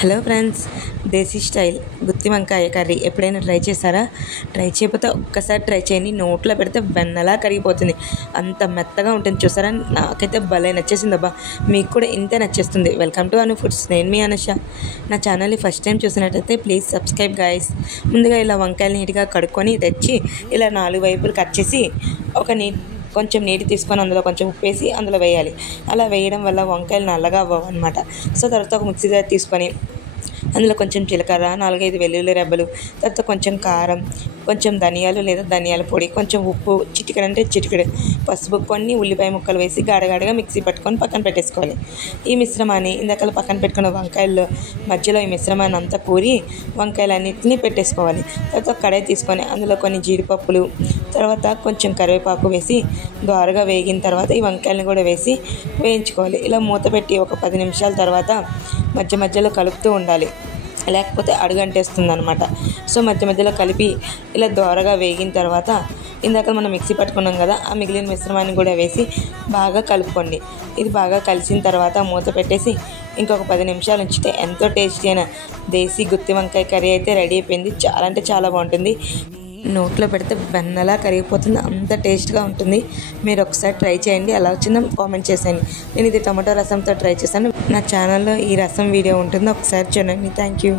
Hello friends, దేశీ style గుత్తి వంకాయ curry ఎప్పుడైనా try చేశారా? ట్రై చేయకపోతే ఒక్కసారి ట్రై చేయండి. నోట్లో పెడితే వెన్నలా కరిగిపోతుంది. అంత మెత్తగా ఉంటుంది. చూసారా, నాకైతే భలే నచ్చేసిందబ్బా. మీకు కూడా ఇంతే నచ్చేస్తుంది. Welcome to Anu Foods. నేను మీ అనుష. నా ఛానల్ని ఫస్ట్ టైం చూసినట్టయితే ప్లీజ్ సబ్స్క్రైబ్ గాయస్. ముందుగా ఇలా వంకాయలు నీట్గా కడుక్కొని తెచ్చి ఇలా 4 వైపులు కట్ చేసి కొంచెం నీటి తీసుకొని అందులో కొంచెం ఉప్పు వేసి అందులో వేయాలి. అలా వేయడం వల్ల వంకాయలు నల్లగా అవ్వవు అనమాట. సో తర్వాత ఒక మిక్సీ జార్ తీసుకొని అందులో కొంచెం జీలకర్ర, 4-5 వెల్లుల్లి రెబ్బలు, తర్వాత కొంచెం కారం, కొంచెం ధనియాలు లేదా ధనియాల పొడి, కొంచెం ఉప్పు, చిటికెడు పసుపు, కొన్ని ఉల్లిపాయ ముక్కలు వేసి గాడగాడగా మిక్సీ పట్టుకొని పక్కన పెట్టేసుకోవాలి. ఈ మిశ్రమాన్ని ఇందాక పక్కన పెట్టుకున్న వంకాయల్లో మధ్యలో ఈ మిశ్రమాన్ని అంతా కూరి వంకాయలన్నింటినీ పెట్టేసుకోవాలి. తర్వాత కడాయి తీసుకొని అందులో కొన్ని జీడిపప్పులు, తర్వాత కొంచెం కరివేపాకు వేసి దోరగా వేగిన తర్వాత ఈ వంకాయలను కూడా వేసి వేయించుకోవాలి. ఇలా మూత పెట్టి ఒక 10 నిమిషాల తర్వాత మధ్యలో కలుపుతూ ఉండాలి, లేకపోతే అడుగంటేస్తుంది అనమాట. సో మధ్యలో కలిపి ఇలా దోరగా వేగిన తర్వాత ఇందాక మనం మిక్సీ పట్టుకున్నాం కదా, ఆ మిగిలిన మిశ్రమాన్ని కూడా వేసి బాగా కలుపుకోండి. ఇది బాగా కలిసిన తర్వాత మూత పెట్టేసి ఇంకొక 10 నిమిషాలు ఉంచితే ఎంతో టేస్టీ అయిన దేశీ గుత్తి వంకాయ కర్రీ అయితే రెడీ అయిపోయింది. చాలా అంటే చాలా బాగుంటుంది. నోట్లో పెడితే వెన్నలా కరిగిపోతుంది. అంత టేస్ట్గా ఉంటుంది. మీరు ఒకసారి ట్రై చేయండి. ఎలా వచ్చిందో కామెంట్ చేసేయండి. నేను ఇది టమాటో రసంతో ట్రై చేశాను. నా ఛానల్లో ఈ రసం వీడియో ఉంటుంది, ఒకసారి చూడండి. Thank you.